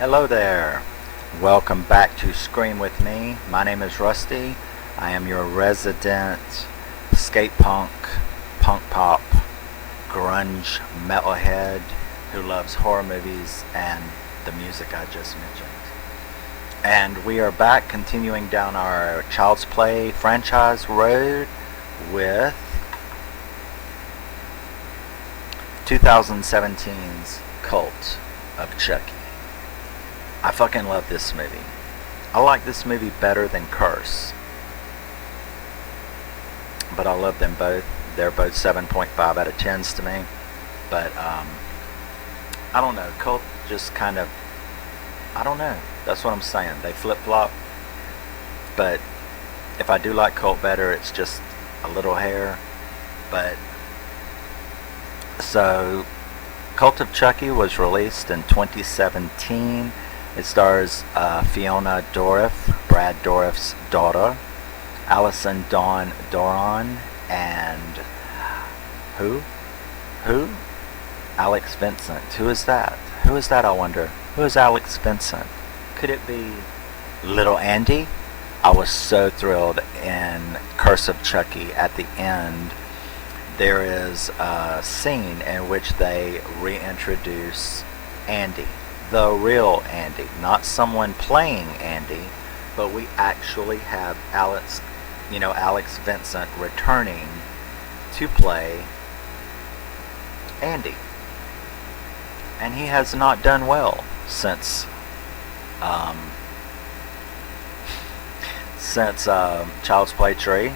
Hello there. Welcome back to Scream With Me. My name is Rusty. I am your resident skate punk, punk pop, grunge metalhead who loves horror movies and the music I just mentioned. And we are back continuing down our Child's Play franchise road with 2017's Cult of Chucky. I fucking love this movie. I like this movie better than Curse. But I love them both. They're both 7.5 out of 10s to me. But, I don't know. Cult just kind of, I don't know. That's what I'm saying. They flip-flop. But if I do like Cult better, it's just a little hair. But, so, Cult of Chucky was released in 2017. It stars Fiona Dourif, Brad Dourif's daughter, Allison Doiron, and who? Alex Vincent. Who is that? Who is that, I wonder? Who is Alex Vincent? Could it be Little Andy? I was so thrilled in Curse of Chucky at the end. There is a scene in which they reintroduce Andy. The real Andy, not someone playing Andy, but we actually have Alex Vincent returning to play Andy. And he has not done well since Child's Play 3.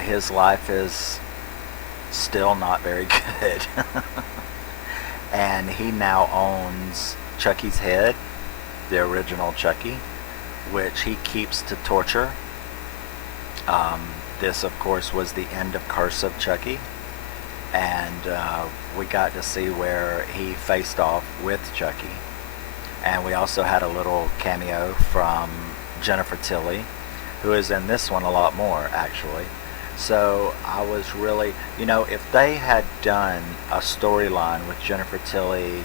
His life is still not very good. And he now owns Chucky's head, the original Chucky, which he keeps to torture. This, of course, was the end of Curse of Chucky. And we got to see where he faced off with Chucky. And we also had a little cameo from Jennifer Tilly, who is in this one a lot more, actually. So I was really, if they had done a storyline with Jennifer Tilly,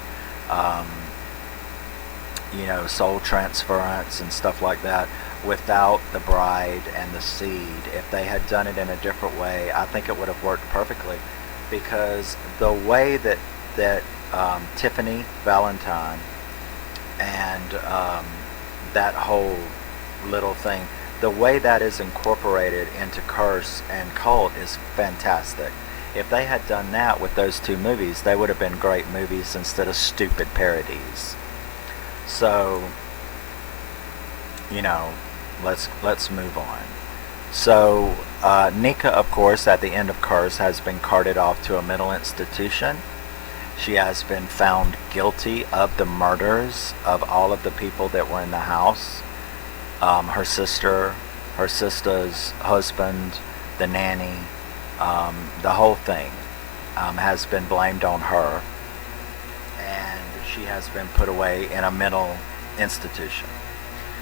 soul transference and stuff like that, without the bride and the seed, if they had done it in a different way, I think it would have worked perfectly. Because the way that Tiffany Valentine and that whole little thing, the way that is incorporated into Curse and Cult is fantastic. If they had done that with those two movies, they would have been great movies instead of stupid parodies. So, let's move on. So, Nika, of course, at the end of Curse, has been carted off to a mental institution. She has been found guilty of the murders of all of the people that were in the house. Her sister, her sister's husband, the nanny, the whole thing has been blamed on her. And she has been put away in a mental institution.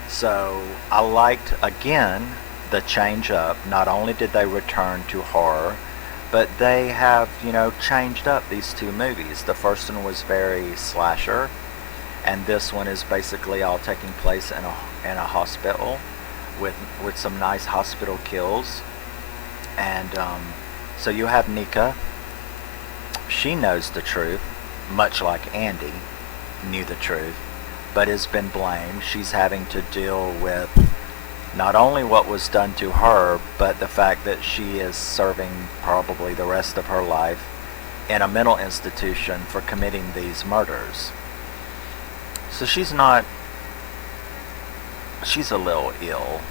So I liked, again, the change up. Not only did they return to horror, but they have, changed up these two movies. The first one was very slasher, and this one is basically all taking place in a hospital with some nice hospital kills. And so you have Nika. She knows the truth, much like Andy knew the truth, but has been blamed. She's having to deal with not only what was done to her, but the fact that she is serving probably the rest of her life in a mental institution for committing these murders. So she's a little ill.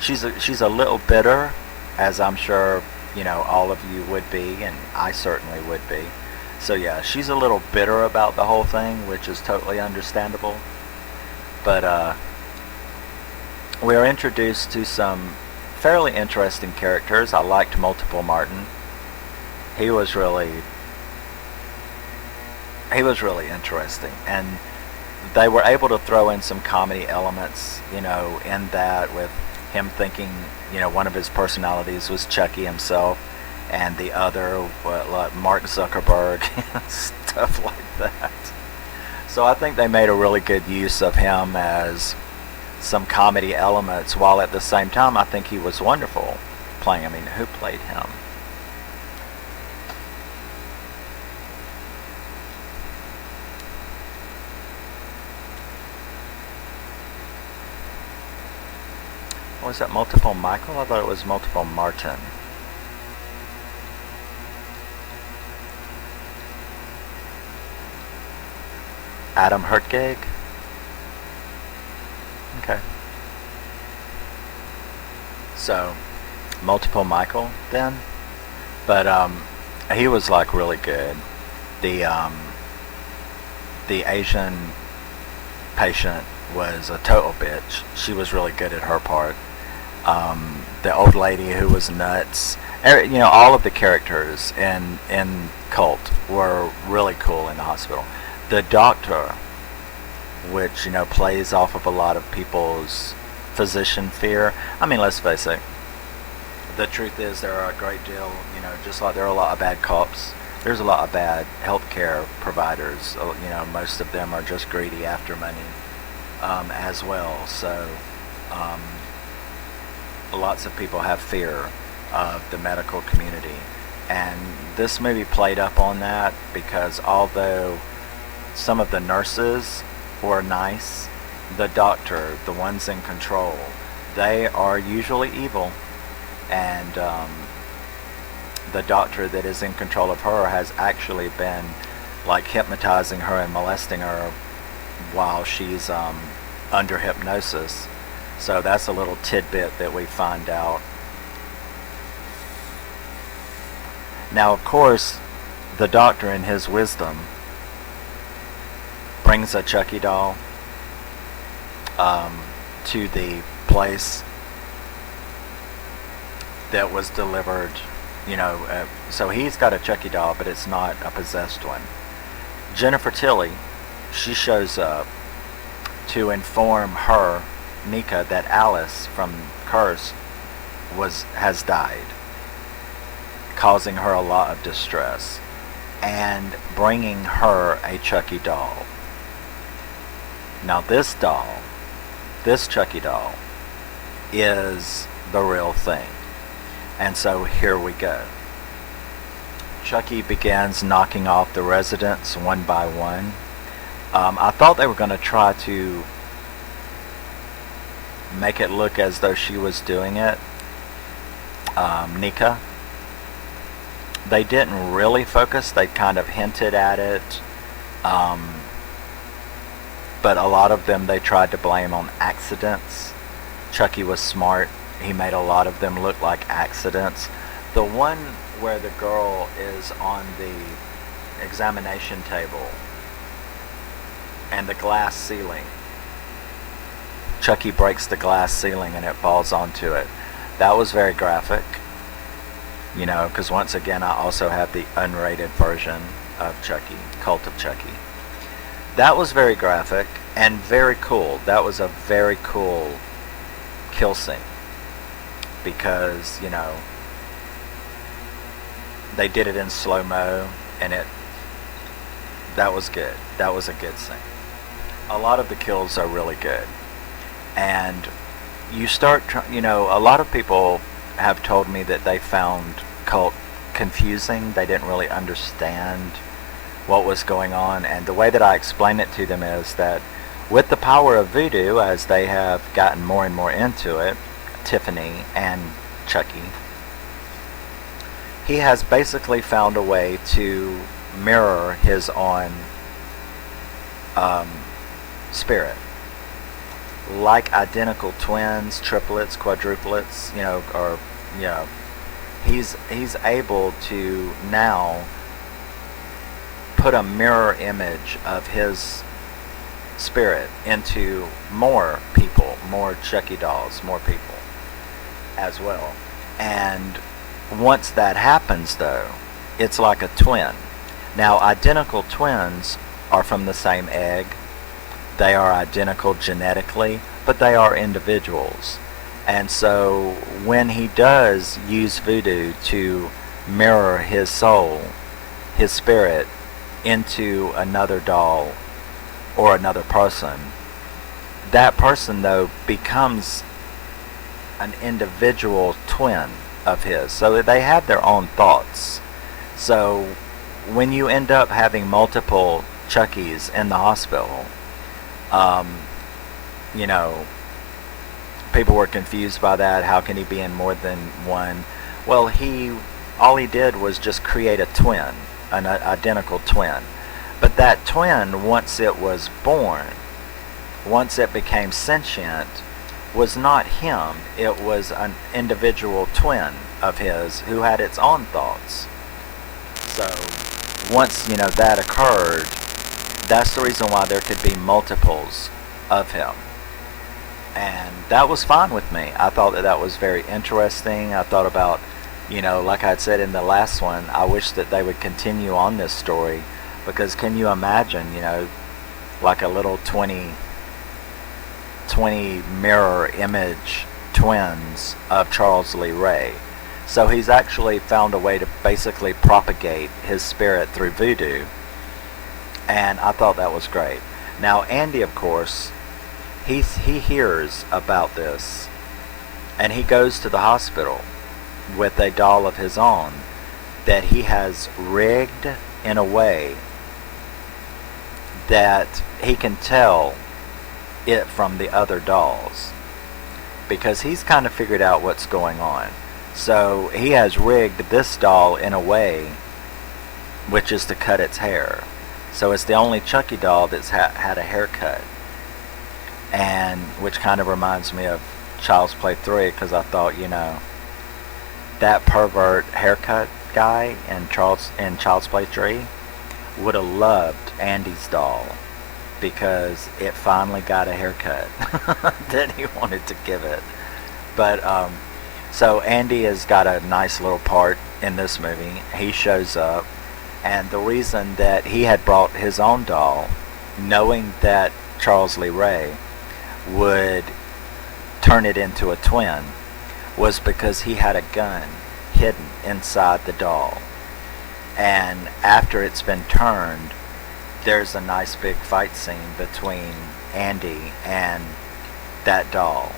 she's a little bitter, as I'm sure, all of you would be, and I certainly would be. So yeah, she's a little bitter about the whole thing, which is totally understandable. But we are introduced to some fairly interesting characters. I liked Multiple Martin. He was really interesting, and they were able to throw in some comedy elements, in that, with him thinking, one of his personalities was Chucky himself, and the other, like Mark Zuckerberg, stuff like that. So I think they made a really good use of him as some comedy elements, while at the same time I think he was wonderful playing. I mean, who played him? Was that Multiple Michael? I thought it was Multiple Martin. Adam Hurtig? Okay. So, Multiple Michael then? But he was like really good. The the Asian patient was a total bitch. She was really good at her part. The old lady who was nuts. You know, all of the characters in Cult were really cool in the hospital. The doctor, which, you know, plays off of a lot of people's physician fear. I mean, let's face it. The truth is there are a great deal, you know, just like there are a lot of bad cops, there's a lot of bad healthcare providers. You know, most of them are just greedy after money as well. So lots of people have fear of the medical community. And this movie played up on that, because although some of the nurses were nice, the doctor, the ones in control, they are usually evil. And the doctor that is in control of her has actually been like hypnotizing her and molesting her while she's under hypnosis. So that's a little tidbit that we find out. Now, of course, the doctor in his wisdom brings a Chucky doll to the place that was delivered, you know, so he's got a Chucky doll, but it's not a possessed one. Jennifer Tilly, she shows up to inform her, Nika, that Alice from Curse has died, causing her a lot of distress, and bringing her a Chucky doll. Now this doll, this Chucky doll, is the real thing. And so here we go. Chucky begins knocking off the residents one by one. I thought they were going to try to make it look as though she was doing it, Nika. They didn't really focus. They kind of hinted at it. But a lot of them they tried to blame on accidents. Chucky was smart. He made a lot of them look like accidents. The one where the girl is on the examination table and the glass ceiling, Chucky breaks the glass ceiling and it falls onto it. That was very graphic, you know, because once again I also have the unrated version of Chucky, Cult of Chucky. That was very graphic and very cool. That was a very cool kill scene, because, you know, they did it in slow-mo, and that was good. That was a good scene. A lot of the kills are really good. And you start, you know, a lot of people have told me that they found Cult confusing. They didn't really understand what was going on. And the way that I explain it to them is that with the power of voodoo, as they have gotten more and more into it, Tiffany and Chucky, he has basically found a way to mirror his own spirit, like identical twins, triplets, quadruplets, you know, or, you know, he's able to now put a mirror image of his spirit into more people, more Chucky dolls, more people as well. And once that happens, though, it's like a twin. Now, identical twins are from the same egg. They are identical genetically, but they are individuals. And so when he does use voodoo to mirror his soul, his spirit, into another doll, or another person, that person though becomes an individual twin of his. So they have their own thoughts. So when you end up having multiple Chuckies in the hospital, um, you know, people were confused by that. How can he be in more than one? Well, all he did was just create a twin, an identical twin. But that twin, once it was born, once it became sentient, was not him. It was an individual twin of his who had its own thoughts. So once, that occurred, that's the reason why there could be multiples of him. And that was fine with me. I thought that was very interesting. I thought about, like I had said in the last one, I wish that they would continue on this story, because can you imagine, like a little 20 mirror image twins of Charles Lee Ray. So he's actually found a way to basically propagate his spirit through voodoo, and I thought that was great. Now Andy, of course, he hears about this, and he goes to the hospital with a doll of his own that he has rigged in a way that he can tell it from the other dolls, because he's kind of figured out what's going on. So he has rigged this doll in a way which is to cut its hair. So it's the only Chucky doll that's had a haircut, and which kind of reminds me of Child's Play 3, because I thought, that pervert haircut guy in Child's Play 3 would have loved Andy's doll, because it finally got a haircut that he wanted to give it. But so Andy has got a nice little part in this movie. He shows up, and the reason that he had brought his own doll, knowing that Charles Lee Ray would turn it into a twin, was because he had a gun hidden inside the doll. And after it's been turned, there's a nice big fight scene between Andy and that doll.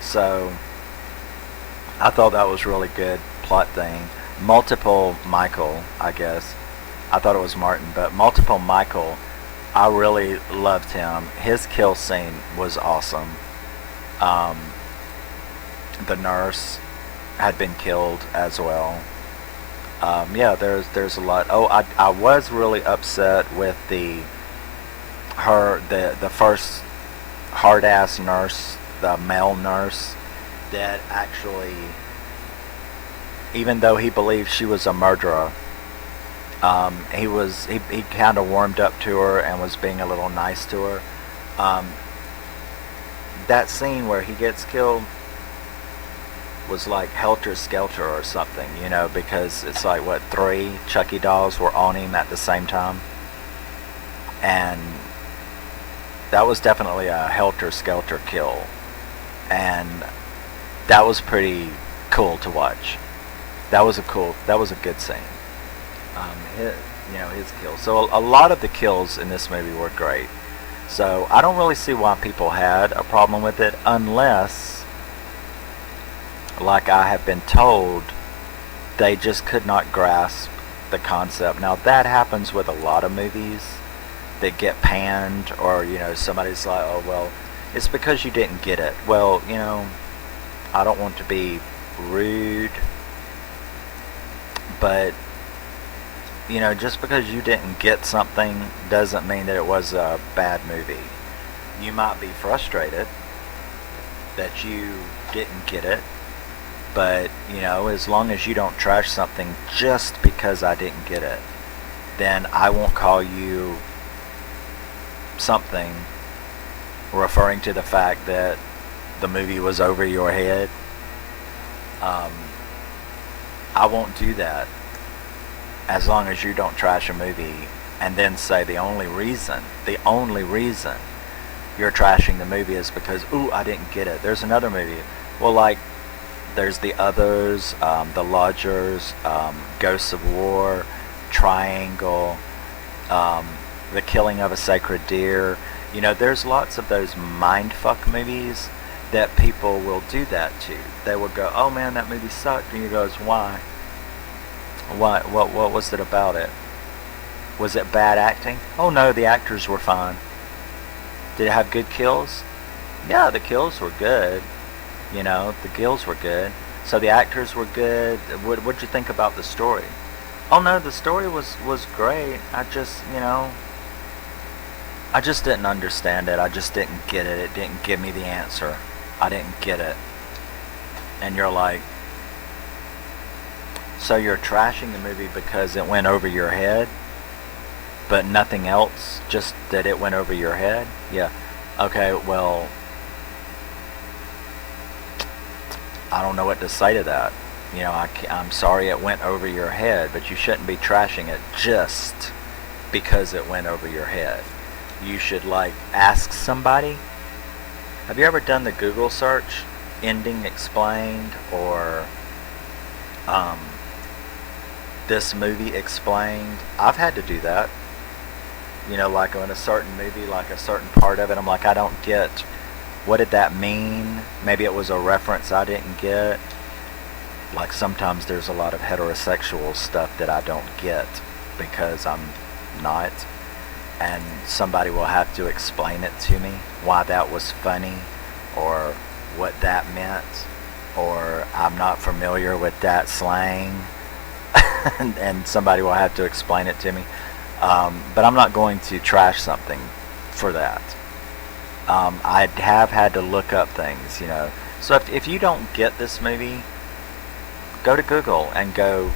So I thought that was really good plot thing. Multiple Michael, I guess. I thought it was Martin, but Multiple Michael, I really loved him. His kill scene was awesome. The nurse had been killed as well. Yeah, there's a lot. Oh, I was really upset with the first hard ass nurse, the male nurse, that actually, even though he believed she was a murderer, he kind of warmed up to her and was being a little nice to her. That scene where he gets killed was like helter skelter or something, because it's like, what, 3 Chucky dolls were on him at the same time, and that was definitely a helter skelter kill, and that was pretty cool to watch. That was a good scene. His kill. So a lot of the kills in this movie were great. So I don't really see why people had a problem with it, unless, like I have been told, they just could not grasp the concept. Now that happens with a lot of movies that get panned, or somebody's like, oh well, it's because you didn't get it. Well, I don't want to be rude, but just because you didn't get something doesn't mean that it was a bad movie. You might be frustrated that you didn't get it, but as long as you don't trash something just because I didn't get it, then I won't call you something referring to the fact that the movie was over your head. I won't do that, as long as you don't trash a movie and then say the only reason you're trashing the movie is because, ooh, I didn't get it. There's another movie. Well, like, there's The Others, The Lodgers, Ghosts of War, Triangle, The Killing of a Sacred Deer. You know, there's lots of those mindfuck movies that people will do that to. They will go, oh man, that movie sucked. And you goes, why? Why? What was it about it? Was it bad acting? Oh no, the actors were fine. Did it have good kills? Yeah, the kills were good. You know, the kills were good. So the actors were good. What'd you think about the story? Oh no, the story was great. I just, you know, I just didn't understand it. I just didn't get it. It didn't give me the answer. I didn't get it. And you're like, so you're trashing the movie because it went over your head, but nothing else, just that it went over your head? Yeah. Okay, well, I don't know what to say to that. You know, I'm sorry it went over your head, but you shouldn't be trashing it just because it went over your head. You should, like, ask somebody. Have you ever done the Google search, ending explained, or this movie explained? I've had to do that. You know, like on a certain movie, like a certain part of it, I'm like, I don't get, what did that mean? Maybe it was a reference I didn't get. Like sometimes there's a lot of heterosexual stuff that I don't get because I'm not, and somebody will have to explain it to me, why that was funny or what that meant, or I'm not familiar with that slang. and somebody will have to explain it to me. But I'm not going to trash something for that. I have had to look up things, you know. So if you don't get this movie, go to Google and go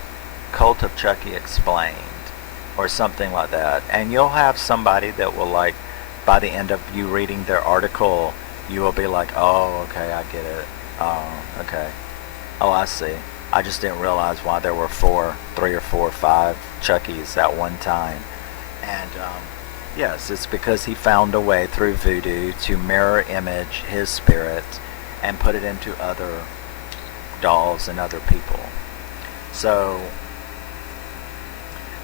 Cult of Chucky Explained or something like that. And you'll have somebody that will, like, by the end of you reading their article, you will be like, oh, okay, I get it. Oh, okay. Oh, I see. I just didn't realize why there were 3 or 4 or 5 Chuckies at one time. And yes, it's because he found a way through voodoo to mirror image his spirit and put it into other dolls and other people. So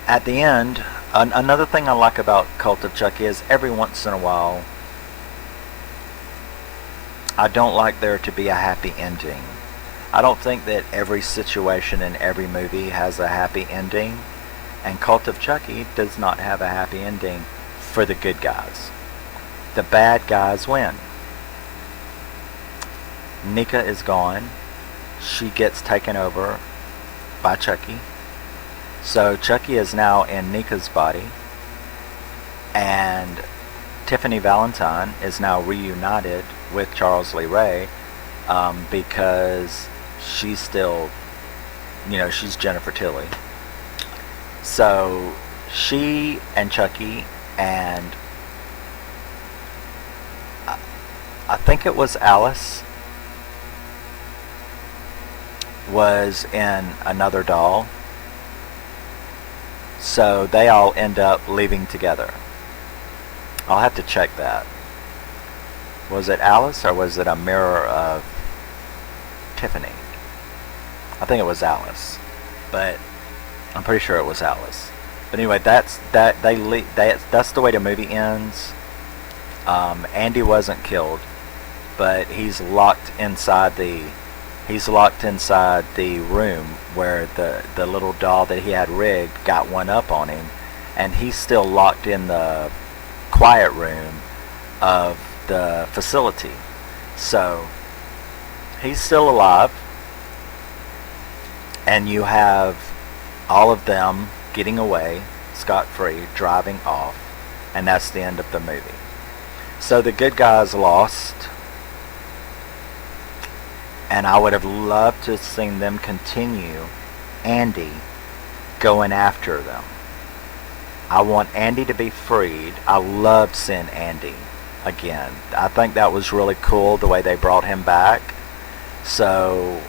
at the end, another thing I like about Cult of Chucky is every once in a while, I don't like there to be a happy ending. I don't think that every situation in every movie has a happy ending, and Cult of Chucky does not have a happy ending for the good guys. The bad guys win. Nika is gone. She gets taken over by Chucky. So Chucky is now in Nika's body, and Tiffany Valentine is now reunited with Charles Lee Ray because she's still, you know, she's Jennifer Tilly. So she and Chucky and I think it was Alice was in another doll. So they all end up leaving together. I'll have to check that. Was it Alice or was it a mirror of Tiffany? I think it was Alice, but I'm pretty sure it was Alice. But anyway, that's the way the movie ends. Andy wasn't killed, but he's locked inside the room where the little doll that he had rigged got one up on him, and he's still locked in the quiet room of the facility. So he's still alive, and you have all of them getting away scot-free, driving off, and that's the end of the movie. So the good guys lost, and I would have loved to have seen them continue Andy going after them. I want Andy to be freed. I loved seeing Andy again. I think that was really cool the way they brought him back. So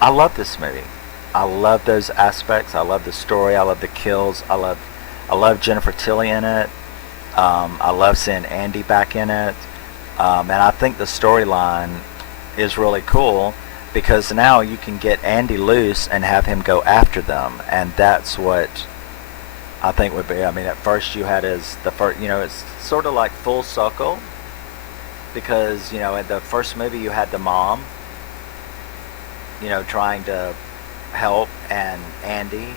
I love this movie. I love those aspects. I love the story. I love the kills. I love Jennifer Tilly in it. I love seeing Andy back in it. And I think the storyline is really cool because now you can get Andy loose and have him go after them. And that's what I think would be. I mean, at first you had his the first. You know, it's sort of like full circle because you know in the first movie you had the mom. You know, trying to help, and Andy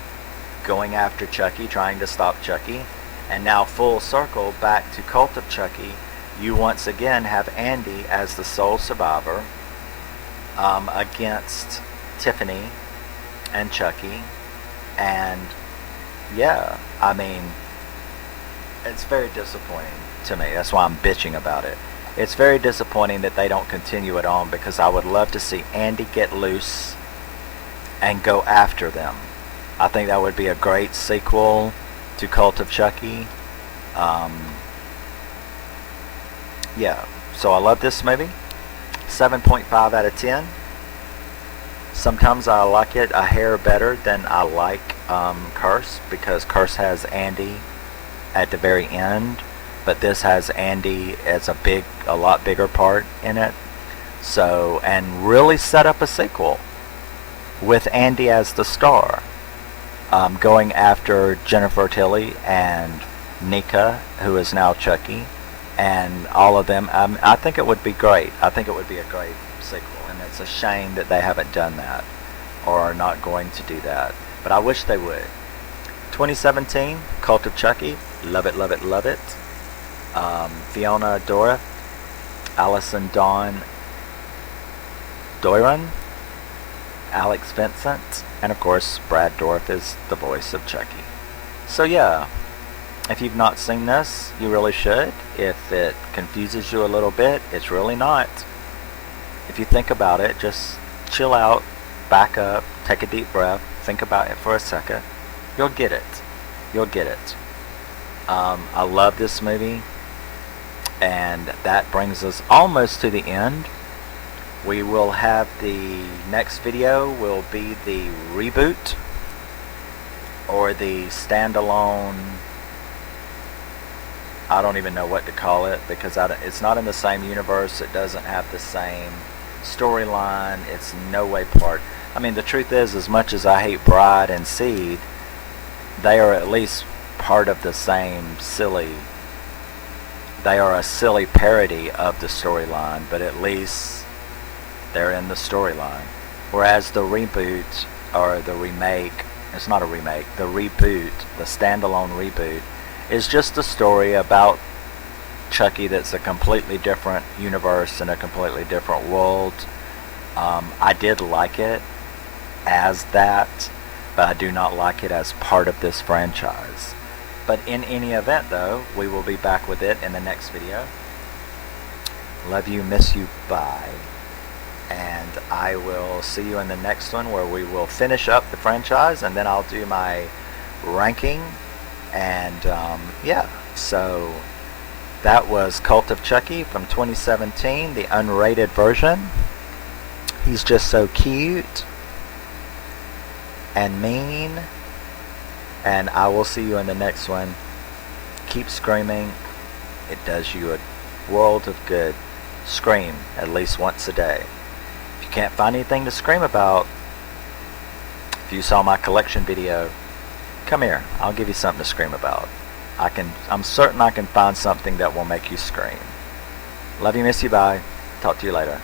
going after Chucky, trying to stop Chucky, and now full circle back to Cult of Chucky. You once again have Andy as the sole survivor against Tiffany and Chucky, and yeah, I mean, it's very disappointing to me. That's why I'm bitching about it. It's very disappointing that they don't continue it on because I would love to see Andy get loose and go after them. I think that would be a great sequel to Cult of Chucky. Yeah, so I love this movie. 7.5 out of 10. Sometimes I like it a hair better than I like Curse, because Curse has Andy at the very end, but this has Andy as a lot bigger part in it. So, and really set up a sequel with Andy as the star, going after Jennifer Tilly and Nika, who is now Chucky, and all of them. I think it would be great. I think it would be a great sequel, and it's a shame that they haven't done that or are not going to do that. But I wish they would. 2017, Cult of Chucky. Love it, love it, love it. Fiona Dourif, Allison Doiron, Alex Vincent, and of course Brad Dourif is the voice of Chucky. So yeah, if you've not seen this, you really should. If it confuses you a little bit, it's really not. If you think about it, just chill out, back up, take a deep breath, think about it for a second. You'll get it. You'll get it. I love this movie, and that brings us almost to the end. We will have the next video will be the reboot or the standalone. I don't even know what to call it because it's not in the same universe. It doesn't have the same storyline. It's no way part. I mean, the truth is, as much as I hate Bride and Seed, they are at least part of the same silly. They are a silly parody of the storyline, but at least they're in the storyline. Whereas the reboot or the remake, it's not a remake, the reboot, the standalone reboot, is just a story about Chucky that's a completely different universe and a completely different world. I did like it as that, but I do not like it as part of this franchise. But in any event though, we will be back with it in the next video. Love you, miss you, bye. And I will see you in the next one where we will finish up the franchise, and then I'll do my ranking. And yeah, so that was Cult of Chucky from 2017, the unrated version. He's just so cute and mean. And I will see you in the next one. Keep screaming. It does you a world of good. Scream at least once a day. If you can't find anything to scream about, if you saw my collection video, come here. I'll give you something to scream about. I'm certain I can find something that will make you scream. Love you, miss you, bye. Talk to you later.